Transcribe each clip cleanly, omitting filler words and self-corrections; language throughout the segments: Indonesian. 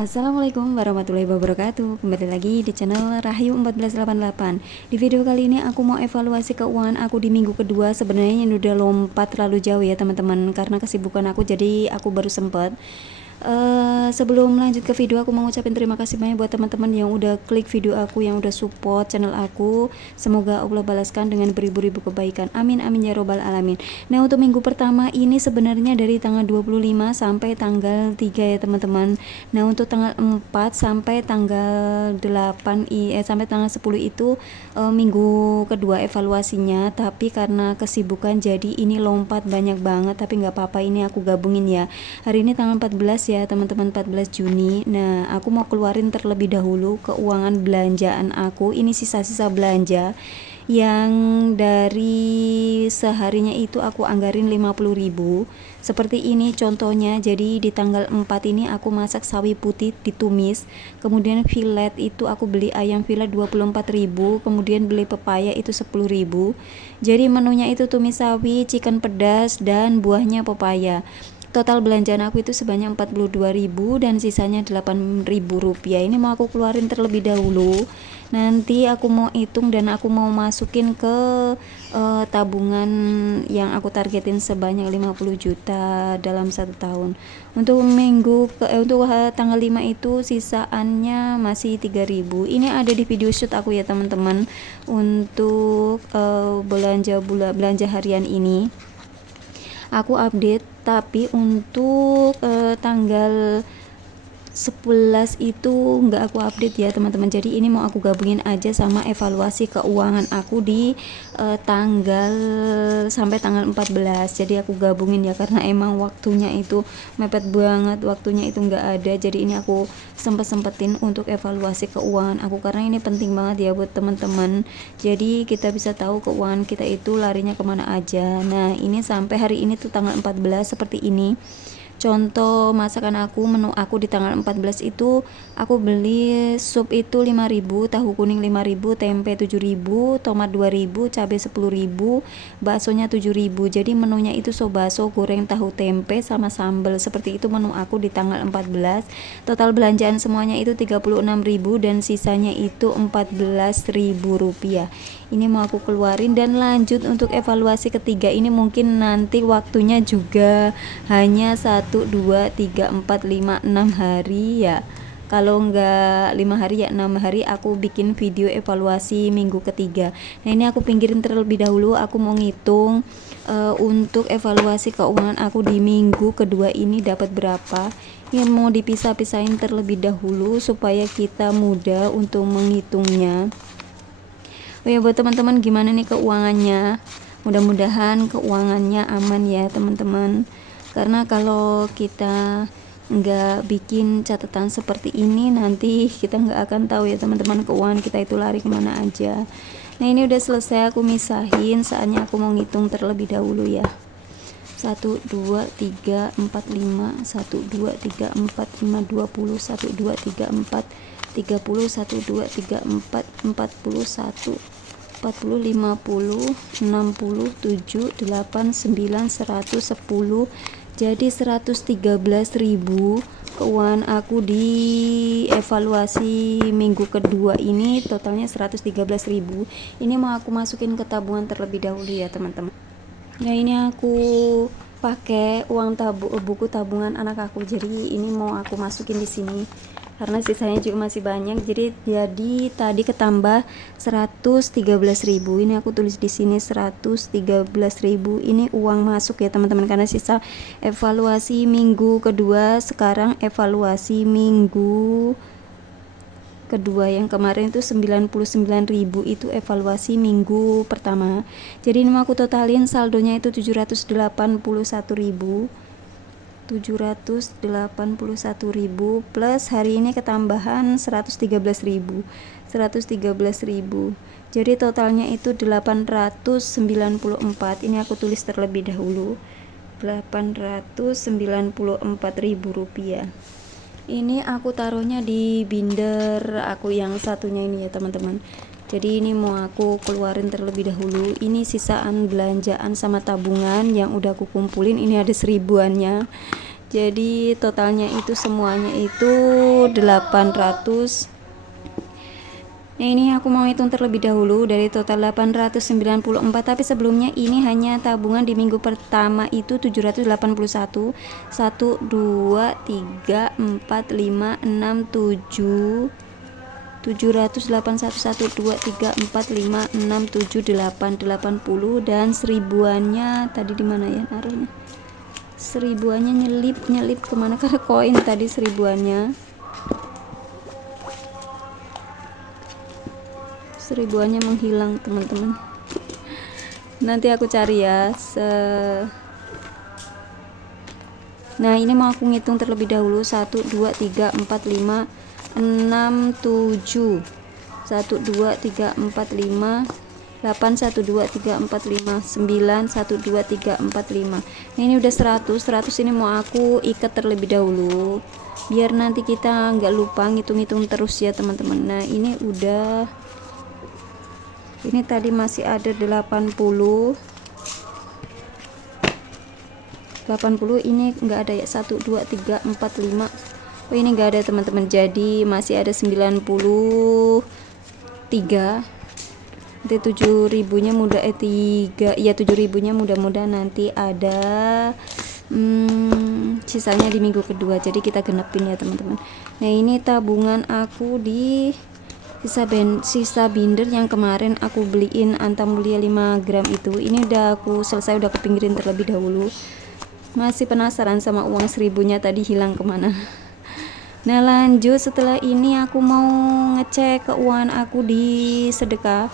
Assalamualaikum warahmatullahi wabarakatuh. Kembali lagi di channel Rahayu 1488. Di video kali ini aku mau evaluasi keuangan aku di minggu kedua. Sebenarnya ini udah lompat terlalu jauh ya teman-teman, karena kesibukan aku, jadi aku baru sempat. Sebelum lanjut ke video, aku mau ngucapin terima kasih banyak buat teman-teman yang udah klik video aku, yang udah support channel aku. Semoga Allah balaskan dengan beribu-ribu kebaikan. Amin amin ya robbal alamin. Nah, untuk minggu pertama ini sebenarnya dari tanggal 25 sampai tanggal 3 ya teman-teman. Nah, untuk tanggal 4 sampai tanggal 8 sampai tanggal 10 itu minggu kedua evaluasinya, tapi karena kesibukan jadi ini lompat banyak banget, tapi nggak apa-apa, ini aku gabungin ya. Hari ini tanggal 14 ya teman-teman, 14 Juni. Nah, aku mau keluarin terlebih dahulu keuangan belanjaan aku. Ini sisa-sisa belanja yang dari seharinya itu aku anggarin 50.000. Seperti ini contohnya. Jadi di tanggal 4 ini aku masak sawi putih ditumis, kemudian filet itu aku beli ayam filet 24.000, kemudian beli pepaya itu 10.000. Jadi menunya itu tumis sawi, chicken pedas, dan buahnya pepaya. Total belanjaan aku itu sebanyak 42.000 dan sisanya 8.000 rupiah. Ini mau aku keluarin terlebih dahulu. Nanti aku mau hitung dan aku mau masukin ke tabungan yang aku targetin sebanyak 50 juta dalam 1 tahun. Untuk tanggal 5 itu sisaannya masih 3.000. Ini ada di video shoot aku ya teman-teman, untuk belanja harian ini aku update. Tapi untuk tanggal 11 itu nggak aku update ya teman-teman. Jadi ini mau aku gabungin aja sama evaluasi keuangan aku di tanggal sampai tanggal 14. Jadi aku gabungin ya, karena emang waktunya itu mepet banget, waktunya itu nggak ada. Jadi ini aku sempetin untuk evaluasi keuangan aku, karena ini penting banget ya buat teman-teman. Jadi kita bisa tahu keuangan kita itu larinya kemana aja. Nah, ini sampai hari ini tuh tanggal 14 seperti ini. Contoh masakan aku, menu aku di tanggal 14 itu aku beli sup itu 5.000, tahu kuning 5.000, tempe 7.000, tomat 2.000, cabai 10.000, baksonya 7.000. Jadi menunya itu sop bakso, goreng tahu tempe sama sambal. Seperti itu menu aku di tanggal 14. Total belanjaan semuanya itu 36.000 dan sisanya itu 14.000 rupiah. Ini mau aku keluarin dan lanjut untuk evaluasi ketiga. Ini mungkin nanti waktunya juga hanya 1, 2, 3, 4, 5, 6 hari ya. Kalau enggak 5 hari ya 6 hari aku bikin video evaluasi minggu ketiga. Nah, ini aku pinggirin terlebih dahulu. Aku mau ngitung untuk evaluasi keuangan aku di minggu kedua ini dapat berapa. Ini mau dipisah-pisahin terlebih dahulu supaya kita mudah untuk menghitungnya. Oh ya, buat teman-teman gimana nih keuangannya? Mudah-mudahan keuangannya aman ya teman-teman. Karena kalau kita nggak bikin catatan seperti ini, nanti kita nggak akan tahu ya teman-teman keuangan kita itu lari kemana aja. Nah, ini udah selesai aku misahin. Saatnya aku mau ngitung terlebih dahulu ya. 1, 2, 3, 4, 5, 1, 2, 3, 4, 5, 20, 1, 2, 3, 4, 30, 1, 2, 3, 4, 41, 40, 50, 60, 7, 8, 9, 100, 10. Jadi 113.000 keuangan aku di evaluasi minggu kedua ini, totalnya 113.000. Ini mau aku masukin ke tabungan terlebih dahulu ya teman-teman. Nah, ini aku pakai uang buku tabungan anak aku. Jadi ini mau aku masukin di sini karena sisanya juga masih banyak. Jadi tadi ketambah 113.000. Ini aku tulis di sini 113.000. Ini uang masuk ya teman-teman, karena sisa evaluasi minggu kedua. Sekarang evaluasi minggu kedua, yang kemarin itu 99.000 itu evaluasi minggu pertama. Jadi ini mau aku totalin saldonya itu 781.000 plus hari ini ketambahan 113.000. Jadi totalnya itu 894. Ini aku tulis terlebih dahulu 894.000 rupiah. Ini aku taruhnya di binder aku yang satunya ini ya teman-teman. Jadi ini mau aku keluarin terlebih dahulu. Ini sisaan belanjaan sama tabungan yang udah aku kumpulin. Ini ada seribuannya. Jadi totalnya itu semuanya itu 800. Nah, ini aku mau hitung terlebih dahulu dari total 894, tapi sebelumnya ini hanya tabungan di minggu pertama itu 781. 1 2 3 4 5 6 7 781 1 2 3 4 5 6 7 8 80, dan seribuannya tadi di mana ya naruhnya? Seribuannya nyelip kemana, karena koin tadi seribuannya menghilang teman-teman. Nanti aku cari ya. Nah, ini mau aku ngitung terlebih dahulu. 1 2 3 4 5 6 7 1 2 3 4 5 8 1 2 3 4 5 9 1 2 3 4 5. Nah, ini udah 100 ini mau aku ikat terlebih dahulu biar nanti kita nggak lupa ngitung-ngitung terus ya teman-teman. Nah, ini udah, ini tadi masih ada 80, ini enggak ada ya. 1 2 3 4 5. Oh, ini enggak ada teman-teman. Jadi masih ada 93. Nanti 7.000-nya mudah 3 ya, 7.000-nya mudah-mudahan nanti ada sisanya di minggu kedua. Jadi kita genepin ya teman-teman. Nah, ini tabungan aku di sisa binder yang kemarin aku beliin Antam Mulia 5 gram itu. Ini udah aku selesai, udah aku pinggirin terlebih dahulu. Masih penasaran sama uang 1000-nya tadi hilang kemana. Nah, lanjut setelah ini aku mau ngecek keuangan aku di sedekah.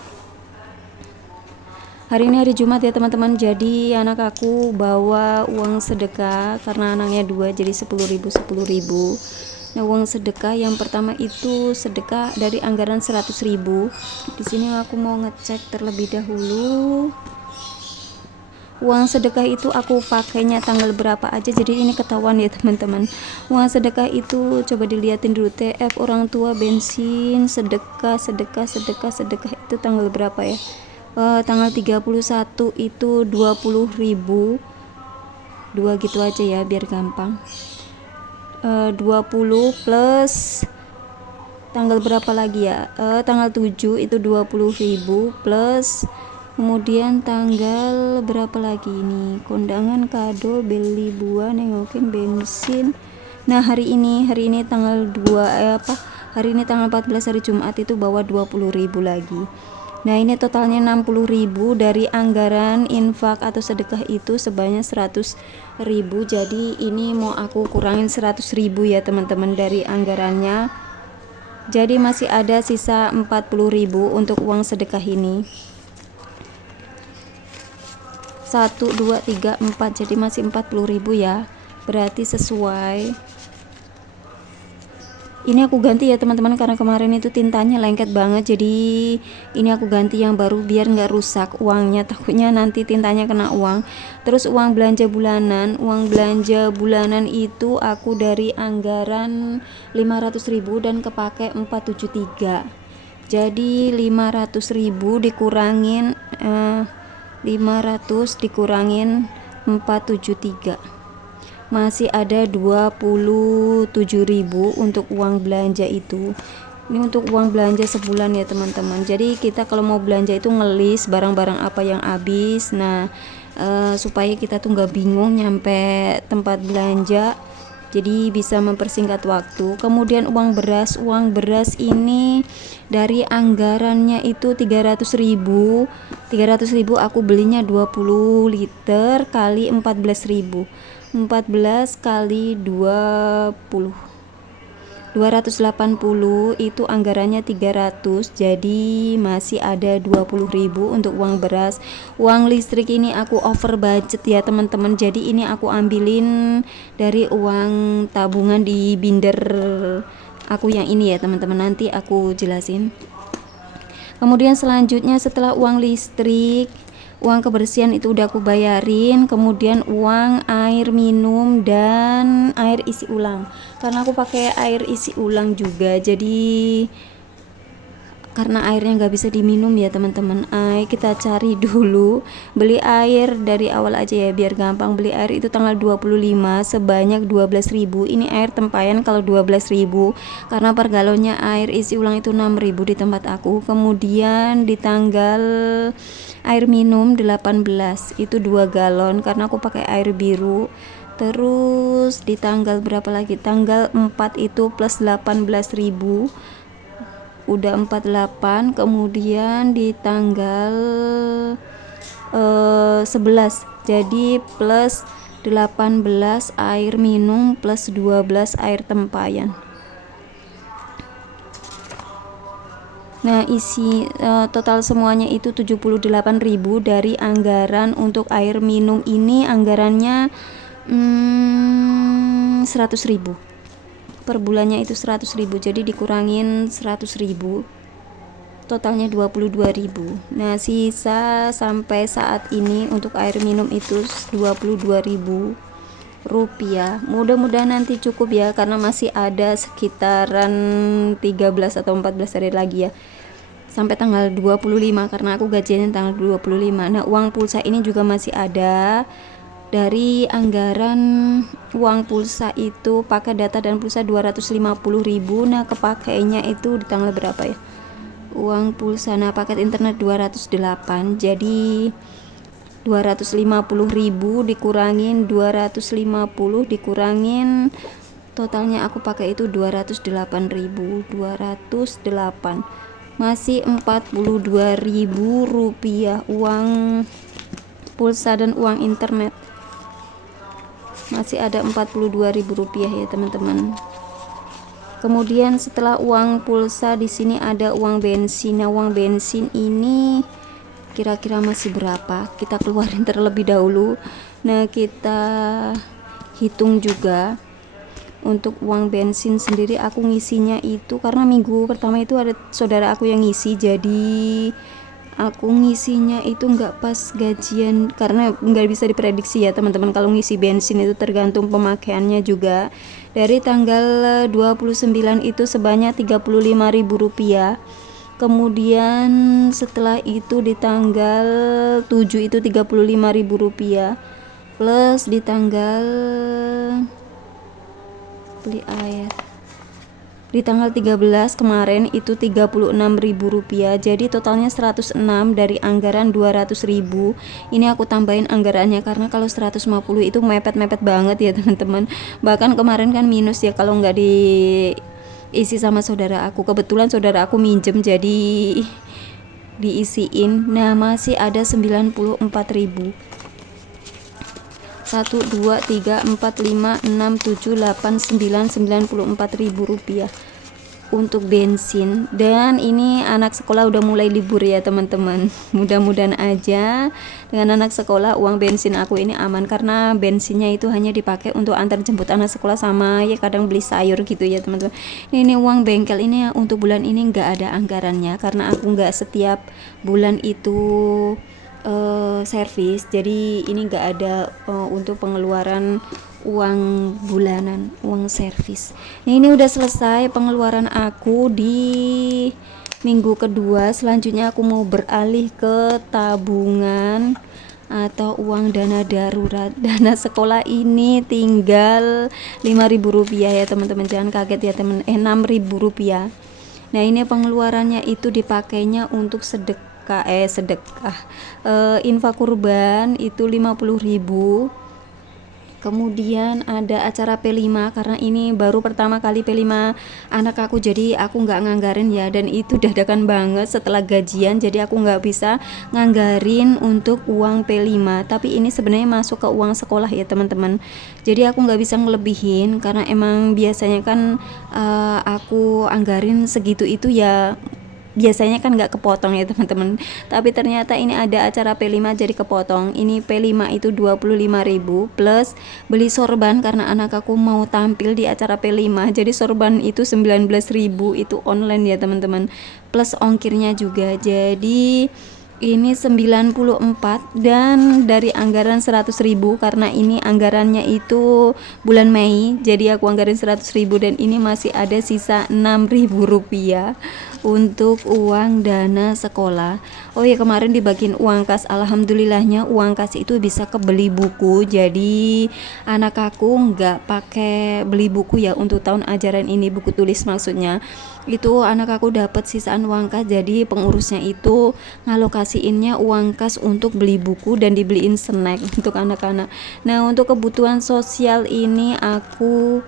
Hari ini hari Jumat ya teman-teman. Jadi anak aku bawa uang sedekah karena anaknya 2, jadi 10.000. Nah, uang sedekah yang pertama itu sedekah dari anggaran 100.000. Di sini aku mau ngecek terlebih dahulu. Uang sedekah itu aku pakainya tanggal berapa aja, jadi ini ketahuan ya teman-teman. Uang sedekah itu coba dilihatin dulu, TF orang tua, bensin, sedekah itu tanggal berapa ya? Tanggal 31 itu 20.000. 2 gitu aja ya biar gampang. 20 plus tanggal berapa lagi ya? Tanggal 7 itu 20.000 plus kemudian tanggal berapa lagi ini? Kondangan, kado, beli buah, nengokin, bensin. Nah, hari ini tanggal 2 hari ini tanggal 14 hari Jumat itu bawa 20.000 lagi. Nah, ini totalnya 60.000 dari anggaran infak atau sedekah itu sebanyak 100.000. Jadi ini mau aku kurangin 100.000 ya teman-teman dari anggarannya. Jadi masih ada sisa 40.000 untuk uang sedekah ini. 1 2 3 4, jadi masih 40.000 ya. Berarti sesuai. Ini aku ganti ya teman-teman karena kemarin itu tintanya lengket banget, jadi ini aku ganti yang baru biar nggak rusak uangnya, takutnya nanti tintanya kena uang. Terus uang belanja bulanan itu aku dari anggaran 500.000 dan kepake 473. Jadi 500.000 dikurangin 500 dikurangin 473, masih ada 27.000 untuk uang belanja itu. Ini untuk uang belanja sebulan ya teman-teman. Jadi kita kalau mau belanja itu ngelis barang-barang apa yang habis. Nah, supaya kita tuh nggak bingung nyampe tempat belanja, jadi bisa mempersingkat waktu. Kemudian uang beras ini dari anggarannya itu 300.000 aku belinya 20 liter kali 14.000, 14 kali 20, 280 itu anggarannya 300. Jadi masih ada 20.000 untuk uang beras. Uang listrik ini aku over budget ya teman-teman. Jadi ini aku ambilin dari uang tabungan di binder aku yang ini ya teman-teman. Nanti aku jelasin. Kemudian selanjutnya setelah uang listrik, uang kebersihan itu udah aku bayarin. Kemudian uang air minum dan air isi ulang, karena aku pakai air isi ulang juga, jadi karena airnya nggak bisa diminum ya teman-teman. Kita cari dulu, beli air dari awal aja ya biar gampang. Beli air itu tanggal 25 sebanyak 12.000. Ini air tempayan kalau 12.000 karena per galonnya air isi ulang itu 6.000 di tempat aku. Kemudian di tanggal air minum 18 itu 2 galon karena aku pakai air biru. Terus di tanggal berapa lagi, tanggal 4 itu plus 18.000, udah 48. Kemudian di tanggal 11 jadi plus 18 air minum plus 12 air tempayan. Nah isi total semuanya itu 78.000 dari anggaran untuk air minum ini. Anggarannya 100.000 per bulannya itu 100.000, jadi dikurangin 100.000 totalnya 22.000. Nah sisa sampai saat ini untuk air minum itu 22.000 rupiah. Mudah-mudahan nanti cukup ya karena masih ada sekitaran 13 atau 14 hari lagi ya sampai tanggal 25 karena aku gajiannya tanggal 25. Nah uang pulsa ini juga masih ada. Dari anggaran uang pulsa itu pakai data dan pulsa 250.000. Nah kepakainya itu di tanggal berapa ya uang pulsa. Nah paket internet 208, jadi 250.000 dikurangin 250 dikurangin totalnya aku pakai itu 208.000. 208 masih 42.000 rupiah uang pulsa dan uang internet. Masih ada 42.000 rupiah ya teman-teman. Kemudian setelah uang pulsa di sini ada uang bensin. Nah uang bensin ini kira-kira masih berapa, kita keluarin terlebih dahulu. Nah kita hitung juga untuk uang bensin sendiri. Aku ngisinya itu karena minggu pertama itu ada saudara aku yang ngisi, jadi aku ngisinya itu nggak pas gajian karena nggak bisa diprediksi ya teman-teman. Kalau ngisi bensin itu tergantung pemakaiannya juga. Dari tanggal 29 itu sebanyak 35.000 rupiah. Kemudian setelah itu di tanggal 7 itu 35.000 rupiah plus di tanggal beli air di tanggal 13 kemarin itu 36.000 rupiah, jadi totalnya 106 dari anggaran 200.000. Ini aku tambahin anggarannya karena kalau 150 itu mepet-mepet banget ya teman-teman. Bahkan kemarin kan minus ya kalau nggak diisi sama saudara aku. Kebetulan saudara aku minjem jadi diisiin. Nah masih ada 94.000. 1, 2, 3, 4, 5, 6, 7, 8, 9, 94.000 rupiah untuk bensin. Dan ini anak sekolah udah mulai libur ya teman-teman. Mudah-mudahan aja dengan anak sekolah uang bensin aku ini aman karena bensinnya itu hanya dipakai untuk antar jemput anak sekolah sama ya kadang beli sayur gitu ya teman-teman. Ini uang bengkel ini untuk bulan ini nggak ada anggarannya karena aku nggak setiap bulan itu servis, jadi ini nggak ada untuk pengeluaran uang bulanan, uang servis. Nah ini udah selesai pengeluaran aku di minggu kedua. Selanjutnya aku mau beralih ke tabungan atau uang dana darurat. Dana sekolah ini tinggal 5.000 rupiah ya teman-teman, jangan kaget ya teman, 6.000 rupiah. Nah ini pengeluarannya itu dipakainya untuk sedekah, infak kurban itu 50.000. Kemudian ada acara P5 karena ini baru pertama kali P5 anak aku, jadi aku nggak nganggarin ya, dan itu dadakan banget setelah gajian, jadi aku nggak bisa nganggarin untuk uang P5. Tapi ini sebenarnya masuk ke uang sekolah ya teman-teman, jadi aku nggak bisa ngelebihin karena emang biasanya kan aku anggarin segitu itu ya, biasanya kan nggak kepotong ya teman-teman. Tapi ternyata ini ada acara P5 jadi kepotong. Ini P5 itu 25.000 plus beli sorban karena anak aku mau tampil di acara P5, jadi sorban itu 19.000 itu online ya teman-teman, plus ongkirnya juga, jadi ini 94. Dan dari anggaran 100.000 karena ini anggarannya itu bulan Mei, jadi aku anggarin 100.000 dan ini masih ada sisa 6.000 rupiah untuk uang dana sekolah. Oh ya, kemarin dibagiin uang kas, alhamdulillahnya uang kas itu bisa kebeli buku. Jadi anak aku nggak pakai beli buku ya untuk tahun ajaran ini, buku tulis maksudnya. Itu anak aku dapat sisaan uang kas, jadi pengurusnya itu ngalokasiinnya uang kas untuk beli buku dan dibeliin snack untuk anak-anak. Nah, untuk kebutuhan sosial ini aku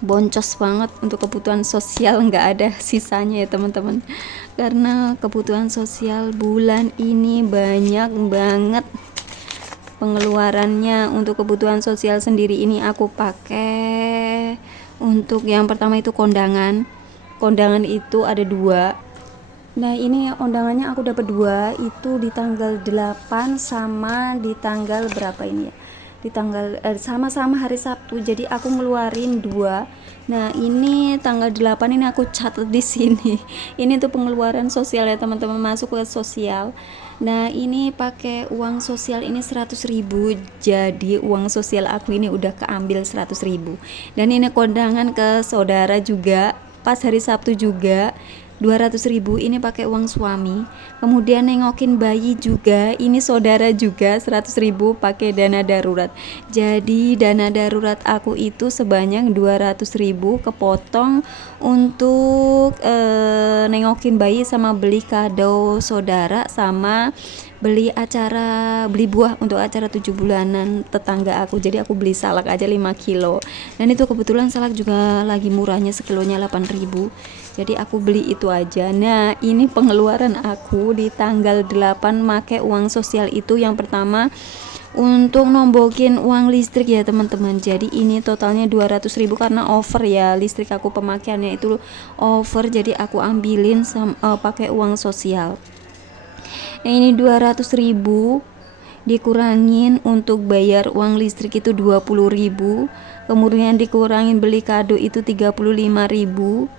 boncos banget, untuk kebutuhan sosial nggak ada sisanya ya teman-teman, karena kebutuhan sosial bulan ini banyak banget pengeluarannya. Untuk kebutuhan sosial sendiri ini aku pakai untuk yang pertama itu kondangan itu ada 2. Nah, ini undangannya aku dapat 2, itu di tanggal 8 sama di tanggal berapa ini ya, di tanggal sama-sama hari Sabtu, jadi aku ngeluarin 2. Nah, ini tanggal 8 ini aku catat di sini. Ini tuh pengeluaran sosial ya teman-teman, masuk ke sosial. Nah, ini pakai uang sosial ini 100.000, jadi uang sosial aku ini udah keambil 100.000. Dan ini kondangan ke saudara juga pas hari Sabtu juga 200.000, ini pakai uang suami. Kemudian nengokin bayi juga, ini saudara juga 100.000 pakai dana darurat. Jadi dana darurat aku itu sebanyak 200.000 kepotong untuk nengokin bayi sama beli kado saudara sama beli buah untuk acara 7 bulanan tetangga aku. Jadi aku beli salak aja 5 kilo, dan itu kebetulan salak juga lagi murahnya, sekilonya 8.000, jadi aku beli itu aja. Nah, ini pengeluaran aku di tanggal 8 make uang sosial itu. Yang pertama untuk nombokin uang listrik ya teman-teman, jadi ini totalnya 200.000 karena over ya, listrik aku pemakaiannya itu over, jadi aku ambilin pakai uang sosial. Nah, ini 200.000 dikurangin untuk bayar uang listrik itu 20.000, kemudian dikurangin beli kado itu 35.000,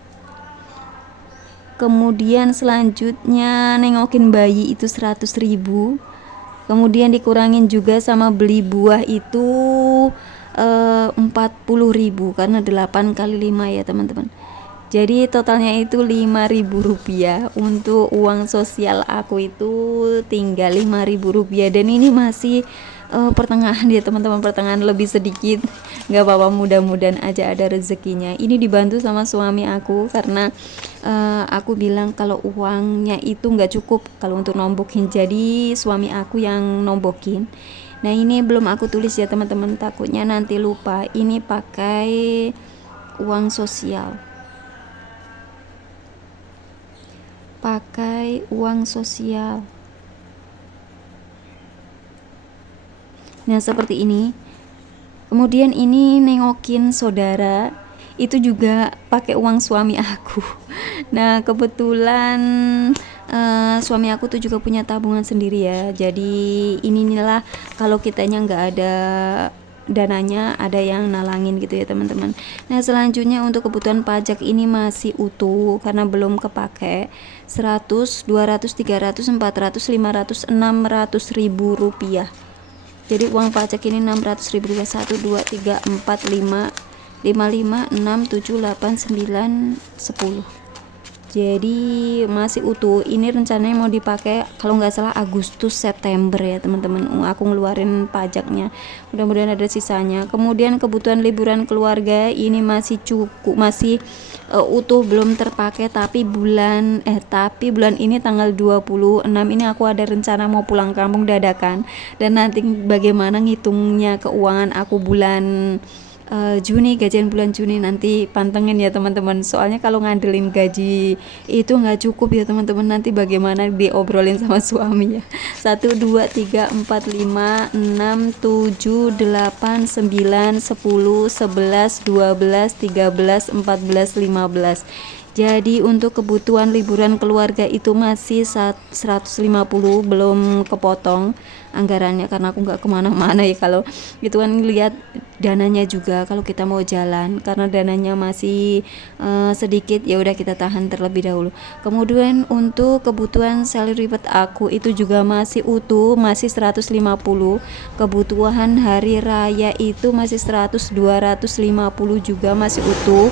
kemudian selanjutnya nengokin bayi itu 100.000, kemudian dikurangin juga sama beli buah itu 40.000 karena 8 kali 5 ya teman-teman. Jadi totalnya itu 5.000 rupiah. Untuk uang sosial aku itu tinggal 5.000 rupiah, dan ini masih pertengahan ya teman-teman, pertengahan, lebih sedikit nggak apa-apa, mudah-mudahan aja ada rezekinya. Ini dibantu sama suami aku karena aku bilang kalau uangnya itu nggak cukup kalau untuk nombokin, jadi suami aku yang nombokin. Nah, ini belum aku tulis ya teman-teman, takutnya nanti lupa. Ini pakai uang sosial, Nah, seperti ini. Kemudian ini nengokin saudara itu juga pakai uang suami aku. Nah, kebetulan suami aku tuh juga punya tabungan sendiri ya, jadi inilah kalau kitanya nggak ada dananya, ada yang nalangin gitu ya teman-teman. Nah, selanjutnya untuk kebutuhan pajak ini masih utuh karena belum kepake 100, 200, 300, 400, 500, 600.000 rupiah. Jadi uang pajak ini 600.000 rupiah. 1, 2, 3, 4, 5, 5, 6, 7, 8, 9, 10. Jadi masih utuh. Ini rencananya mau dipakai kalau nggak salah Agustus September ya teman-teman, aku ngeluarin pajaknya, mudah-mudahan ada sisanya. Kemudian kebutuhan liburan keluarga ini masih cukup, masih utuh, belum terpakai, tapi bulan ini tanggal 26 ini aku ada rencana mau pulang kampung dadakan, dan nanti bagaimana ngitungnya keuangan aku bulan Juni, gajian bulan Juni nanti pantengin ya teman-teman, soalnya kalau ngandelin gaji itu nggak cukup ya teman-teman, nanti bagaimana diobrolin sama suami ya. 1, 2, 3, 4, 5, 6, 7, 8, 9, 10, 11, 12, 13, 14, 15. Jadi untuk kebutuhan liburan keluarga itu masih 150, belum kepotong anggarannya karena aku nggak kemana-mana ya. Kalau itu kan lihat dananya juga kalau kita mau jalan, karena dananya masih sedikit, ya udah kita tahan terlebih dahulu. Kemudian untuk kebutuhan salary pet aku itu juga masih utuh, masih 150. Kebutuhan hari raya itu masih 100, 250 juga masih utuh.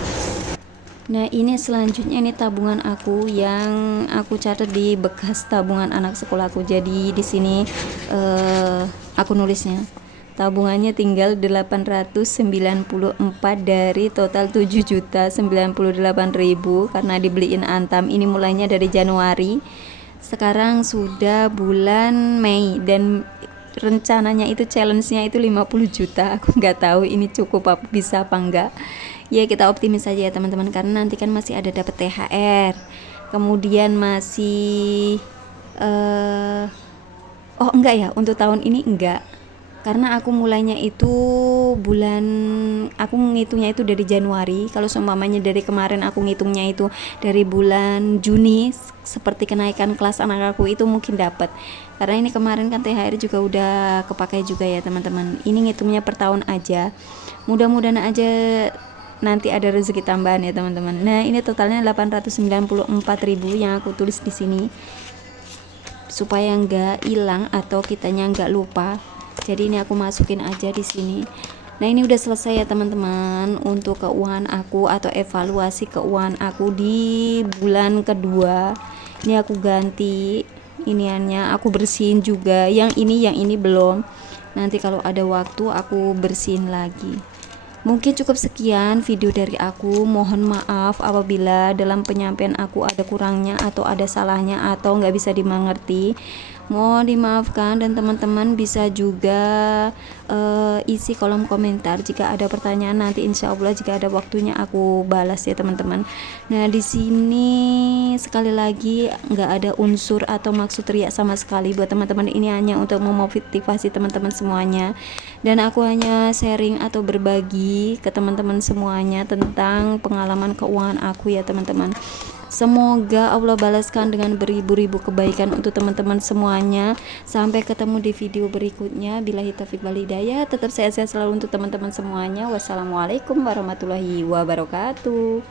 Nah ini selanjutnya ini tabungan aku yang aku catat di bekas tabungan anak sekolahku. Jadi di sini aku nulisnya tabungannya tinggal 894 dari total 7.098.000 karena dibeliin Antam. Ini mulainya dari Januari, sekarang sudah bulan Mei dan rencananya itu challenge-nya itu 50 juta. Aku nggak tahu ini cukup apa, bisa apa enggak. Ya kita optimis saja ya teman-teman, karena nanti kan masih ada dapat THR, kemudian masih oh enggak ya, untuk tahun ini enggak, karena aku mulainya itu aku ngitungnya itu dari Januari. Kalau seumpamanya dari kemarin aku ngitungnya itu dari bulan Juni, seperti kenaikan kelas anak aku itu mungkin dapat, karena ini kemarin kan THR juga udah kepakai juga ya teman-teman. Ini ngitungnya per tahun aja, mudah-mudahan aja nanti ada rezeki tambahan ya teman-teman. Nah ini totalnya 894.000 yang aku tulis di sini supaya nggak hilang atau kitanya nggak lupa. Jadi ini aku masukin aja di sini. Nah ini udah selesai ya teman-teman untuk keuangan aku atau evaluasi keuangan aku di bulan kedua. Ini aku ganti iniannya, aku bersihin juga yang ini belum. Nanti kalau ada waktu aku bersihin lagi. Mungkin cukup sekian video dari aku. Mohon maaf apabila dalam penyampaian aku ada kurangnya atau ada salahnya atau nggak bisa dimengerti. Mohon dimaafkan, dan teman-teman bisa juga isi kolom komentar jika ada pertanyaan. Nanti insya Allah jika ada waktunya aku balas ya teman-teman. Nah di sini sekali lagi nggak ada unsur atau maksud riak sama sekali buat teman-teman. Ini hanya untuk memotivasi teman-teman semuanya, dan aku hanya sharing atau berbagi ke teman-teman semuanya tentang pengalaman keuangan aku ya teman-teman. Semoga Allah balaskan dengan beribu-ribu kebaikan untuk teman-teman semuanya. Sampai ketemu di video berikutnya. Billahi taufiq wal hidayah. Tetap sehat-sehat selalu untuk teman-teman semuanya. Wassalamualaikum warahmatullahi wabarakatuh.